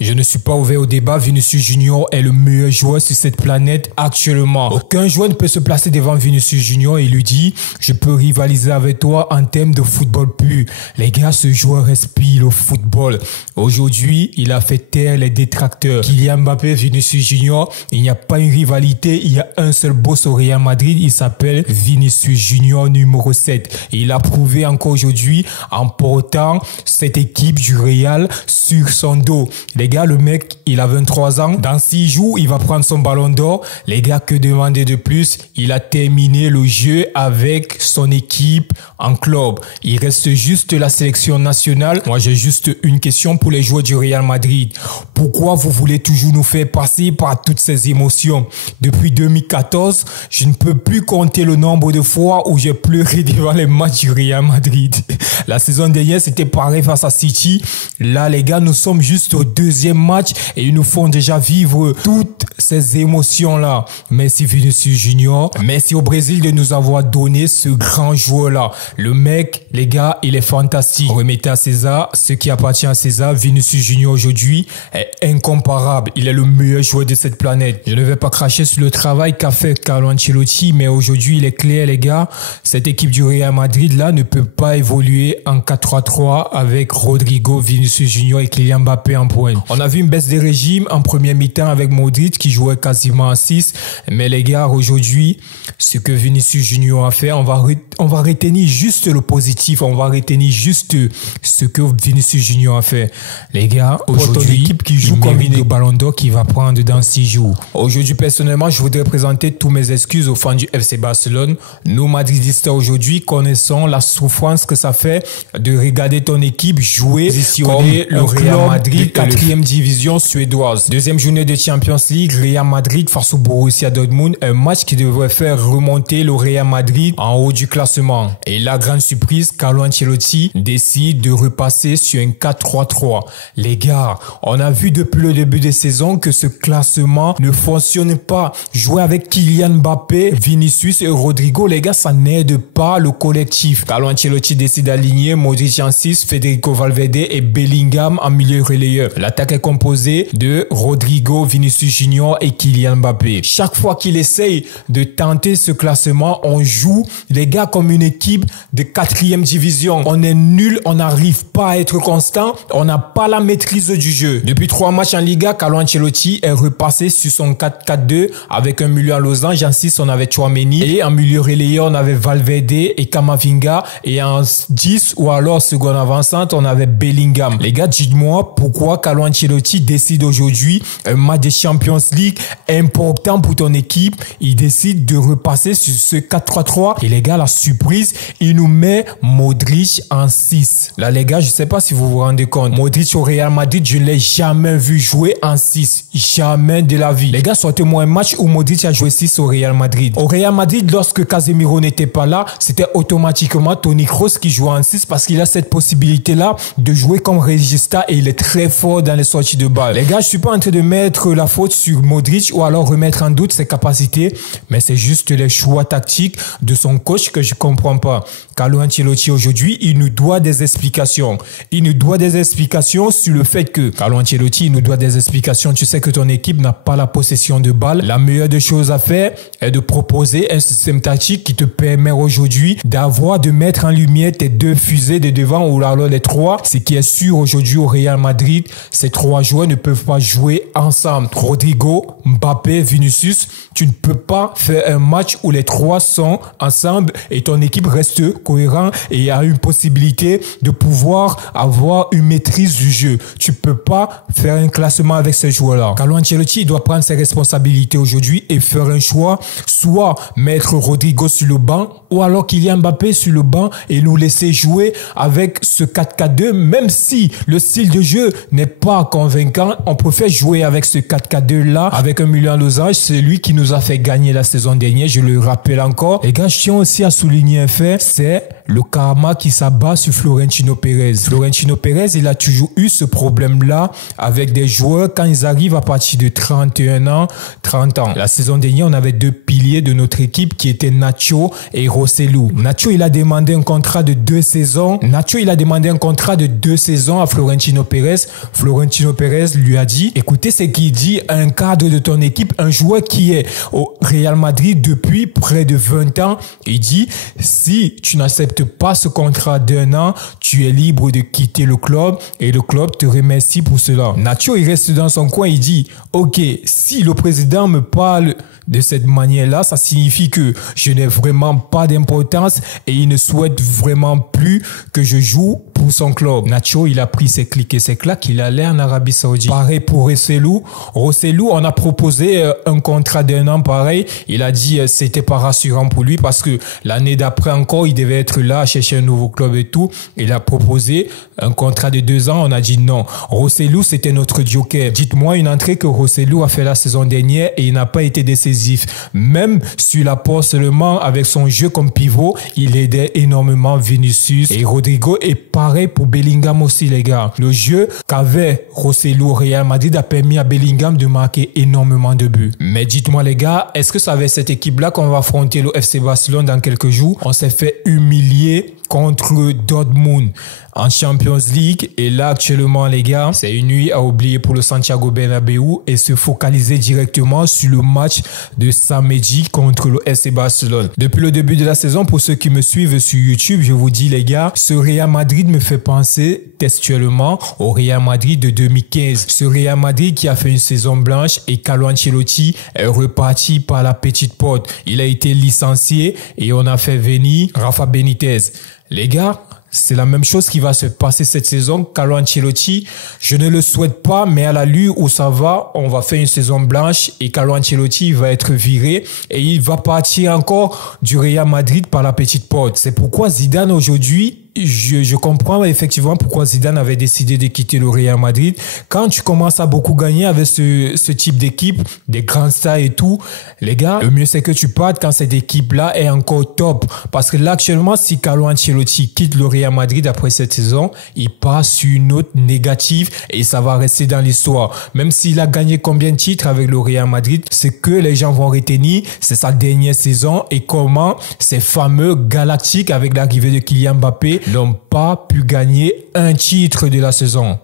Je ne suis pas ouvert au débat. Vinicius Junior est le meilleur joueur sur cette planète actuellement. Aucun joueur ne peut se placer devant Vinicius Junior et lui dire « Je peux rivaliser avec toi en termes de football pur ». Les gars, ce joueur respire le football. Aujourd'hui, il a fait taire les détracteurs. Kylian Mbappé, Vinicius Junior, il n'y a pas une rivalité. Il y a un seul boss au Real Madrid. Il s'appelle Vinicius Junior numéro 7. Et il a prouvé encore aujourd'hui en portant cette équipe du Real sur son dos. Les gars, le mec, il a 23 ans. Dans 6 jours, il va prendre son ballon d'or. Les gars, que demander de plus? Il a terminé le jeu avec son équipe en club. Il reste juste la sélection nationale. Moi, j'ai juste une question pour les joueurs du Real Madrid. Pourquoi vous voulez toujours nous faire passer par toutes ces émotions? Depuis 2014, je ne peux plus compter le nombre de fois où j'ai pleuré devant les matchs du Real Madrid. La saison dernière, c'était pareil face à City. Là, les gars, nous sommes juste au deuxième match et ils nous font déjà vivre toutes ces émotions-là. Merci Vinicius Junior. Merci au Brésil de nous avoir donné ce grand joueur-là. Le mec, les gars, il est fantastique. Remettez à César ce qui appartient à César. Vinicius Junior aujourd'hui est incomparable. Il est le meilleur joueur de cette planète. Je ne vais pas cracher sur le travail qu'a fait Carlo Ancelotti, mais aujourd'hui, il est clair, les gars. Cette équipe du Real Madrid, là, ne peut pas évoluer en 4-3-3 avec Rodrigo, Vinicius Junior et Kylian Mbappé en pointe. On a vu une baisse des régimes en première mi-temps avec Modric qui jouait quasiment à 6. Mais les gars, aujourd'hui, ce que Vinicius Junior a fait, on va retenir juste le positif. On va retenir juste ce que Vinicius Junior a fait. Les gars, aujourd'hui, l'équipe qui joue comme une ballon d'or qui va prendre dans 6 jours. Aujourd'hui, personnellement, je voudrais présenter tous mes excuses aux fans du FC Barcelone. Nous, Madridistes, aujourd'hui, connaissons la souffrance que ça fait de regarder ton équipe jouer positionner le Real Madrid, 4e division suédoise. Deuxième journée de Champions League, Real Madrid face au Borussia Dortmund. Un match qui devrait faire remonter le Real Madrid en haut du classement. Et la grande surprise, Carlo Ancelotti décide de repasser sur un 4-3-3. Les gars, on a vu depuis le début de saison que ce classement ne fonctionne pas. Jouer avec Kylian Mbappé, Vinicius et Rodrigo, les gars, ça n'aide pas le collectif. Carlo Ancelotti décide d'aligner Modric en 6, Federico Valverde et Bellingham en milieu relayeur. L'attaque est composée de Rodrigo, Vinicius Junior et Kylian Mbappé. Chaque fois qu'il essaye de tenter ce classement, on joue, les gars, comme une équipe de 4e division. On est nul, on n'arrive pas à être constant, on n'a pas la maîtrise du jeu. Depuis 3 matchs en Liga, Carlo Ancelotti est repassé sur son 4-4-2 avec un milieu en losange. En 6, on avait Tchouaméni et en milieu relayeur, on avait Valverde et Camavinga. Et en 10 ou alors seconde avançante, on avait Bellingham. Les gars, dites-moi pourquoi Carlo Ancelotti décide aujourd'hui un match de Champions League important pour ton équipe. Il décide de repasser sur ce 4-3-3. Et les gars, la surprise, il nous met Modric en 6. Là, les gars, je sais pas si vous vous rendez compte. Modric au Real Madrid, je ne l'ai jamais vu jouer en 6. Jamais de la vie. Les gars, sortez-moi un match où Modric a joué 6 au Real Madrid. Au Real Madrid, lorsque Casemiro n'était pas là, c'était automatiquement Toni Kroos qui jouait en 6 parce qu'il a cette possibilité-là de jouer comme Regista et il est très fort dans les sorties de balle. Les gars, je suis pas en train de mettre la faute sur Modric ou alors remettre en doute ses capacités, mais c'est juste les choix tactiques de son coach que je comprends pas. Carlo Ancelotti aujourd'hui, il nous doit des explications. Il nous doit des explications sur le fait que Carlo Ancelotti, il nous doit des explications. Tu sais que ton équipe n'a pas la possession de balle. La meilleure des choses à faire est de proposer un système tactique qui te permet aujourd'hui de mettre en lumière tes 2 fusées de devant ou alors les 3. Ce qui est sûr aujourd'hui au Real Madrid, ces 3 joueurs ne peuvent pas jouer ensemble. Rodrigo, Mbappé, Vinicius, tu ne peux pas faire un match où les 3 sont ensemble et ton équipe reste cohérent et a une possibilité de pouvoir avoir une maîtrise du jeu. Tu peux pas faire un classement avec ces joueurs-là. Carlo Ancelotti doit prendre ses responsabilités aujourd'hui et faire un choix, soit mettre Rodrigo sur le banc ou alors Kylian Mbappé sur le banc et nous laisser jouer avec ce 4-4-2, même si le style de jeu n'est pas convaincant. On préfère jouer avec ce 4-4-2 là, avec un milieu en losange. C'est lui qui nous a fait gagner la saison dernière, je le rappelle encore. Les gars, je tiens aussi à souligner un fait, c'est le karma qui s'abat sur Florentino Pérez. Florentino Pérez, il a toujours eu ce problème-là avec des joueurs quand ils arrivent à partir de 31 ans, 30 ans. La saison dernière, on avait deux piliers de notre équipe qui étaient Nacho et Rosselló. Nacho, il a demandé un contrat de 2 saisons. Nacho, il a demandé un contrat de 2 saisons à Florentino Pérez. Florentino Pérez lui a dit, écoutez ce qu'il dit, un cadre de ton équipe, un joueur qui est au Real Madrid depuis près de 20 ans, il dit, si tu n'acceptes pas ce contrat d'1 an, tu es libre de quitter le club et le club te remercie pour cela. Nacho, il reste dans son coin, il dit, ok, si le président me parle de cette manière-là, ça signifie que je n'ai vraiment pas d'importance et il ne souhaite vraiment plus que je joue pour son club. Nacho, il a pris ses clics et ses claques, il allait en Arabie Saoudite. Pareil pour Rosselló. Rosselló, on a proposé un contrat d'1 an pareil. Il a dit c'était pas rassurant pour lui parce que l'année d'après encore, il devait être là, chercher un nouveau club et tout. Il a proposé un contrat de 2 ans. On a dit non. Rosselló, c'était notre joker. Dites-moi une entrée que Rosselló a fait la saison dernière et il n'a pas été décisif. Même sur l'apport seulement avec son jeu comme pivot, il aidait énormément Vinicius et Rodrigo et pareil pour Bellingham aussi les gars. Le jeu qu'avait Rosselló au Real Madrid a permis à Bellingham de marquer énormément de buts. Mais dites-moi les gars, est-ce que c'est avec cette équipe-là qu'on va affronter le FC Barcelone dans quelques jours? On s'est fait humilier contre Dortmund en Champions League et là actuellement les gars, c'est une nuit à oublier pour le Santiago Bernabéu et se focaliser directement sur le match de samedi contre le FC Barcelone. Depuis le début de la saison, pour ceux qui me suivent sur YouTube, je vous dis les gars, ce Real Madrid me fait penser textuellement au Real Madrid de 2015. Ce Real Madrid qui a fait une saison blanche et Carlo Ancelotti est reparti par la petite porte. Il a été licencié et on a fait venir Rafa Benitez. Les gars, c'est la même chose qui va se passer cette saison. Carlo Ancelotti, je ne le souhaite pas, mais à l'allure où ça va, on va faire une saison blanche et Carlo Ancelotti va être viré et il va partir encore du Real Madrid par la petite porte. C'est pourquoi Zidane aujourd'hui, je comprends effectivement pourquoi Zidane avait décidé de quitter le Real Madrid. Quand tu commences à beaucoup gagner avec ce type d'équipe, des grands stars et tout, les gars, le mieux c'est que tu partes quand cette équipe-là est encore top. Parce que là, actuellement, si Carlo Ancelotti quitte le Real Madrid après cette saison, il passe sur une note négative et ça va rester dans l'histoire. Même s'il a gagné combien de titres avec le Real Madrid, ce que les gens vont retenir, c'est sa dernière saison et comment ces fameux Galactiques avec l'arrivée de Kylian Mbappé n'ont pas pu gagner un titre de la saison.